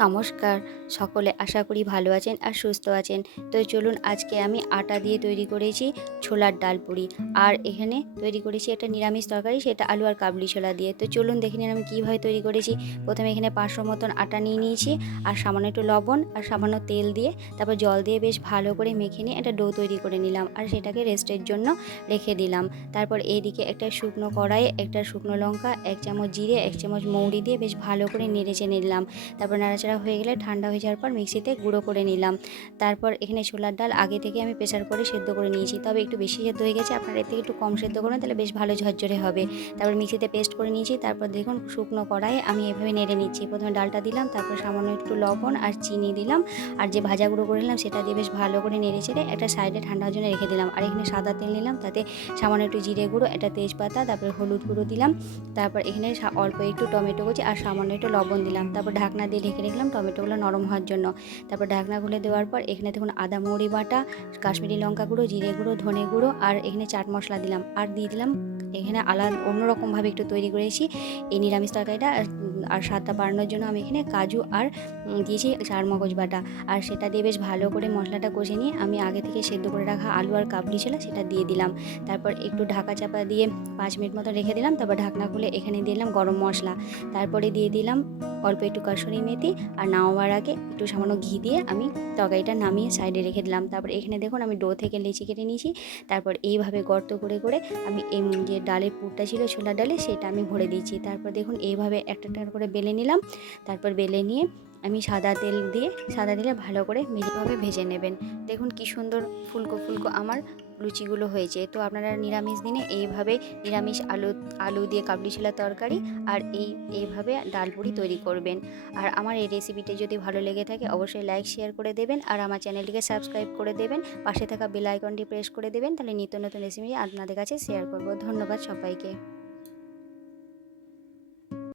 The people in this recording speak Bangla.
নমস্কার সকলে, আশা করি ভালো আছেন আর সুস্থ আছেন। তো চলুন, আজকে আমি আটা দিয়ে তৈরি করেছি ছোলার ডাল পুরি। আর এখানে তৈরি করেছি একটা নিরামিষ তরকারি, সেটা আলু আর কাবলি ছোলা দিয়ে। তো চলুন দেখে নিন আমি কীভাবে তৈরি করেছি। প্রথমে এখানে 500 মতন আটা নিয়ে নিয়েছি, আর সামান্য একটু লবণ আর সামান্য তেল দিয়ে তারপর জল দিয়ে বেশ ভালো করে মেখে নিয়ে একটা ডো তৈরি করে নিলাম, আর সেটাকে রেস্টের জন্য রেখে দিলাম। তারপর এইদিকে একটা শুকনো কড়াইয়ে একটা শুকনো লঙ্কা, 1 চামচ জিরে, 1 চামচ মৌরি দিয়ে বেশ ভালো করে নেড়েচে নিলাম। তারপর নাড়াচাড়া হয়ে গেলে ঠান্ডা হয়ে যাওয়ার পর মিক্সিতে গুঁড়ো করে নিলাম। তারপর এখানে ছোলার ডাল আগে থেকে আমি প্রেসার করে সেদ্ধ করে নিয়েছি, তবে একটু বেশি সেদ্ধ হয়ে গেছে, আপনারা এর থেকে একটু কম সেদ্ধ করবেন, তাহলে বেশ ভালো ঝরঝরে হবে। তারপর মিক্সিতে পেস্ট করে নিয়েছি। তারপর দেখুন শুকনো কড়াইয়ে আমি এভাবে নেড়ে নিচ্ছি। প্রথমে ডালটা দিলাম, তারপর সামান্য একটু লবণ আর চিনি দিলাম, আর যে ভাজা গুঁড়ো করে নিলাম সেটা দিয়ে বেশ ভালো করে নেড়ে চেড়ে একটা সাইডে ঠান্ডার জন্য রেখে দিলাম। আর এখানে সাদা তেল নিলাম, তাতে সামান্য একটু জিরে গুঁড়ো, একটা তেজপাতা, তারপর হলুদ গুঁড়ো দিলাম। তারপর এখানে অল্প একটু টমেটো কুচি আর সামান্য একটু লবণ দিলাম। তারপর ঢাকনা দিয়ে ঢেকে রাখলাম টমেটোগুলো নরম হওয়ার জন্য। তারপর ঢাকনা খুলে দেওয়ার পর এখানে দেখুন আদা মৌরি বাটা, কাশ্মীরি লঙ্কা গুঁড়ো, জিরে গুঁড়ো, ধনে গুঁড়ো, আর এখানে চাট মশলা দিলাম। আর দিয়ে দিলাম এখানে আলাদা অন্যরকমভাবে একটু তৈরি করেছি এই নিরামিষ তরকারিটা। আর স্বাদটা বাড়ানোর জন্য আমি এখানে কাজু আর দিয়েছি চারমগজ বাটা। আর সেটা দিয়ে বেশ ভালো করে মশলাটা কষে নিয়ে আমি আগে থেকে সেদ্ধ করে রাখা আলু আর কাবলি ছোলা সেটা দিয়ে দিলাম। তারপর একটু ঢাকা চাপা দিয়ে 5 মিনিট মতো রেখে দিলাম। তারপর ঢাকনা খুলে এখানে দিলাম গরম মশলা। তারপরে দিয়ে দিলাম অল্প একটু কাসুরি মেথি, আর নামাবার আগে একটু সামান্য ঘি দিয়ে আমি তরকারিটা নামিয়ে সাইডে রেখে দিলাম। তারপর এখানে দেখুন আমি ডো থেকে লেচি কেটে নিয়েছি। তারপর এইভাবে গর্ত করে করে আমি এই যে ডালের পুরটা ছিল ছোলার ডালে সেটা আমি ভরে দিয়েছি। তারপর দেখুন এইভাবে একটা একটা করে বেলে নিলাম। তারপর বেলে নিয়ে আমি সাদা তেল দিয়ে সাদা দিলে ভালো করে মেঝেভাবে ভেজে নেবেন। দেখুন কি সুন্দর ফুলকো ফুলকো আমার লুচিগুলো হয়েছে। তো আপনারা নিরামিষ দিনে এইভাবে নিরামিষ আলু দিয়ে কাবলি ছোলার তরকারি আর এইভাবে ডাল পুরি তৈরি করবেন। আর আমার এই রেসিপিটি যদি ভালো লেগে থাকে অবশ্যই লাইক শেয়ার করে দেবেন, আর আমার চ্যানেলটিকে সাবস্ক্রাইব করে দেবেন, পাশে থাকা বেল আইকনটি প্রেস করে দেবেন, তাহলে নিত্য নতুন রেসিপি আপনাদের কাছে শেয়ার করব। ধন্যবাদ সবাইকে।